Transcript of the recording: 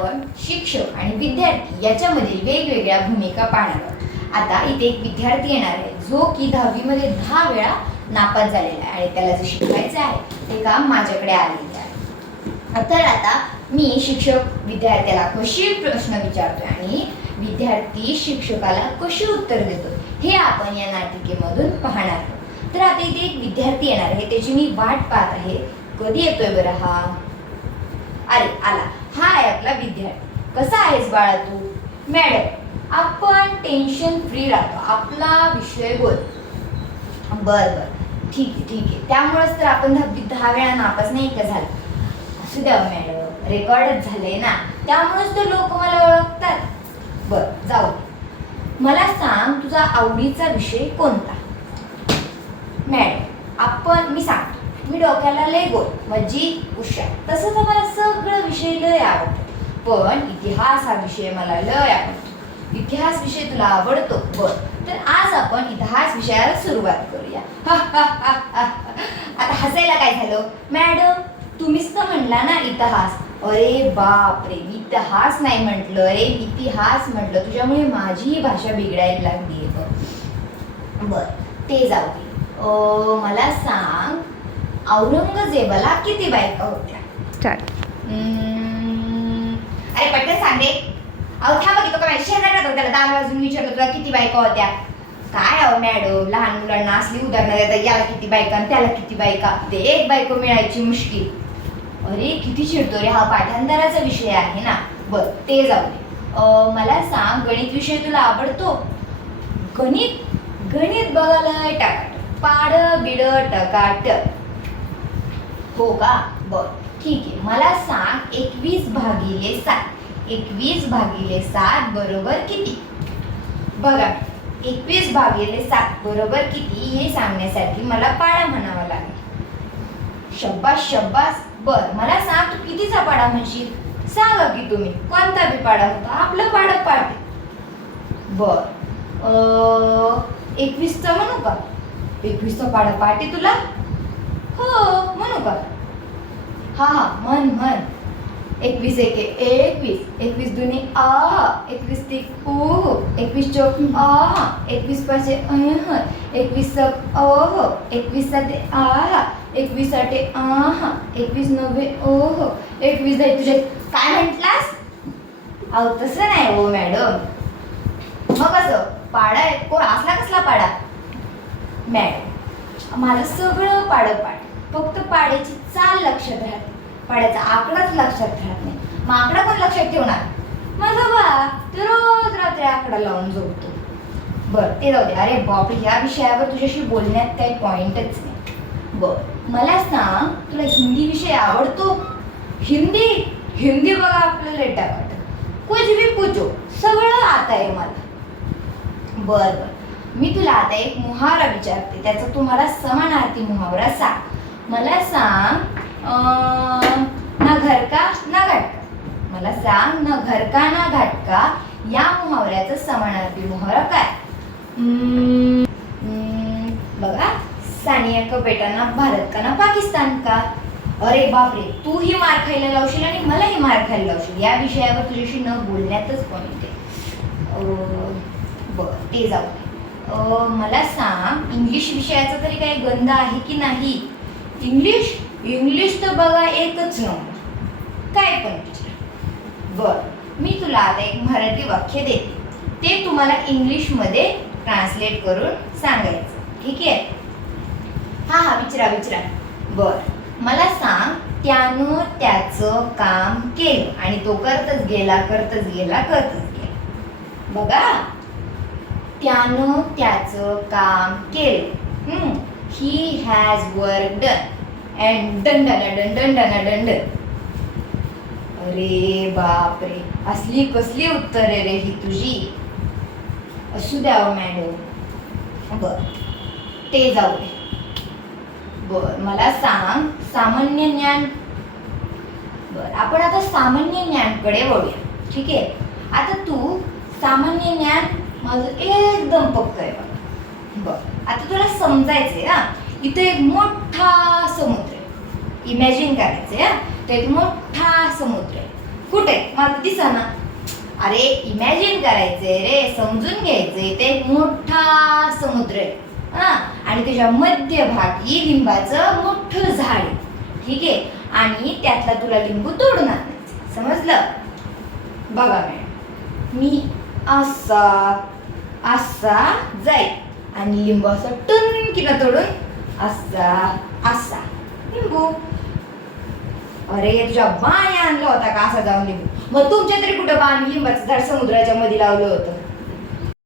आपण शिक्षक आणि विद्यार्थी याच्यामधील वेगवेगळ्या भूमिका पाहणार आहोत. आता इथे एक विद्यार्थी येणार आहे जो की दहावीमध्ये दहा वेळा नापास झालेला आहे आणि त्याला जे शिकवायचं आहे ते काम माझ्याकडे आलेलं आहे. तर आता मी शिक्षक विद्यार्थ्याला कशी प्रश्न विचारतो आणि विद्यार्थी शिक्षकाला कशी उत्तर देतो हे आपण या नाटिकेमधून पाहणार आहोत. तर आता इथे एक विद्यार्थी येणार आहे त्याची मी वाट पाहत आहे. कधी येतोय बरं हा? अरे आला. हा आहे आपला विद्यार्थी कसा आहेस बाळा तू? मॅडम आपण टेन्शन फ्री राहतो. आपला विषय बोल. बर बर. ठीक आहे ठीक आहे. त्यामुळेच तर आपण दहावीत दहा वेळा नापास नाही का झालं? असू द्या हो, मॅडम. रेकॉर्डच झाले ना. त्यामुळेच तर लोक मला ओळखतात. बर जाऊ. मला सांग तुझा आवडीचा विषय कोणता? मॅडम आपण मी सांगतो. डोक्याला लय म्हणजे हुशार. तसं तर मला सगळं विषय लय आवडतो. पण इतिहास हा विषय मला लय आवडतो. इतिहास विषय तुला आवडतो? बर. तर आज आपण इतिहास विषयाला सुरुवात करूया. आता हसायला काय झालं? मॅडम तुम्हीच तर म्हणला ना इतिहास. अरे बाप रे इतिहास नाही म्हटलं अरे इतिहास म्हटलं. तुझ्यामुळे माझी भाषा बिघडायला लागली आहे बर ते जाऊ दे. मला सांग औरंगजेबाला किती बायका होत्या? अरे पटकन सांग अहो थांबा की तो काय शेजार राहतो त्याला दार वाजून विचारलं तुला किती बायका होत्या? काय अहो मॅडम लहान मुलांना असली उदाहरणं देतात. याला किती बायका आणि त्याला किती बायका? ते एक बायको मिळायची मुश्किल. अरे किती चिडतो रे. हा पाठांतराचा विषय आहे ना. बर ते जाऊ दे. मला सांग गणित विषय तुला आवडतो? गणित? गणित बघायला टाकाट. पाड बिड टकाट. हो का? बर ठीक आहे. मला सांग एकवीस भागिले सात. एकवीस भागिले सात बरोबर किती? बघा एकवीस भागिले सात बरोबर किती हे सांगण्यासाठी मला पाडा म्हणावा लागेल. शब्बास शब्बास. बर मला सांग तू कितीचा पाडा म्हणशील? सांगा की तुम्ही कोणता बी पाडा होता? आपलं पाडा पाडते. बर एकवीसचा म्हणू का? एकवीसचा पाडा पाटे तुला? हो म्हणू का? हा हा म्हण म्हण. एकवीस एक एकवीस. एकवीस दुनी आ एकवीस तीन ओ एकवीस चौक आ एकवीस पाचशे अह एकवीस सक अह एकवीस साते आ एकवीस आठे आह एकवीस नव्वे ओह एकवीस दहा तुझे. काय म्हटलास? अहो तसं नाही हो मॅडम. मग कसं पाडा आहे. कोण असला कसला पाडा? मॅडम. माझं सगळं पाडं पाड. फक्त पाड्याची चाल लक्षात राहते पाड्याचा आकडाच लक्षात राहत नाही. मग आकडा पण लक्षात ठेवणार? माझा बा ते रोज रात्री आकडा लावून झोपतो. बरं ते जाऊ दे. अरे बाप या विषयावर तुझ्याशी बोलण्यात काही पॉइंटच नाही. बर मला सांग तुला हिंदी विषय आवडतो? हिंदी? हिंदी बघा आपलं लेटा वाटत. कुछ भी पूछो सगळं आता आहे मला. बरं बरं. मी तुला आता एक मुहावरा विचारते त्याचा तुम्हाला समानार्थी मुहावरा सांग. मला सांग ना घर का ना घाटका. मला सांग ना घर का ना घाटका या मुहावऱ्याचा समानार्थी मुहावरा काय? बघा सानिया का बेटाना भारत का ना पाकिस्तान का? अरे बापरे तूही मार खायला लावशील आणि मलाही मार खायला लावशील. या विषयावर तुझ्याशी न बोलण्यातच आहे अं, बरं ते जाऊ दे. मला सांग इंग्लिश विषयाचा तरी काही गंध आहे की नाही? इंग्लिश इंग्लिश तर बघा एकच नंबर काय पण विचार. बर मी तुला आता एक मराठी वाक्य देते. ते तुम्हाला इंग्लिशमध्ये ट्रान्सलेट करून सांगायचं. ठीक आहे? हा हा विचारा विचारा. बर मला सांग त्यानं त्याचं काम केलं आणि तो करतच गेला करतच गेला करतच गेला. बघा. त्यानं त्याचं काम केलं. He has work done and done done done done done अरे बापरे. असली कसली उत्तर आहे रे ही तुझी. असू द्यावं मॅडम हो, बर. ते जाऊ दे. बर मला सांग सामान्य ज्ञान. बर आपण आता सामान्य ज्ञानकडे वळूया. ठीक आहे? आता तू सामान्य ज्ञान माझं एकदम पक्क आहे बघ. बघ आता तुला समजायचंय हा? इथे एक मोठा समुद्र आहे. इमॅजिन करायचंय हा? तो एक मोठा समुद्र आहे. कुठे? मला दिसा ना. अरे इमॅजिन करायचंय रे समजून घ्यायचंय. ते एक मोठा समुद्र आहे हा? आणि त्याच्या मध्यभागी लिंबाचं मोठं झाड आहे. ठीक आहे? आणि त्यातला तुला लिंबू तोडून आणायचं समजलं? बघा मॅडम मी असा असा जाई. आणि लिंबू असं टुनकीनं तोडून असा असा. लिंबू. अरे तुझ्या बाने आणला होता का असा जाऊन लिंबू? मग तुमच्या तरी कुठं बाण लिंबाचं झाड समुद्राच्या मध्ये लावलं होतं?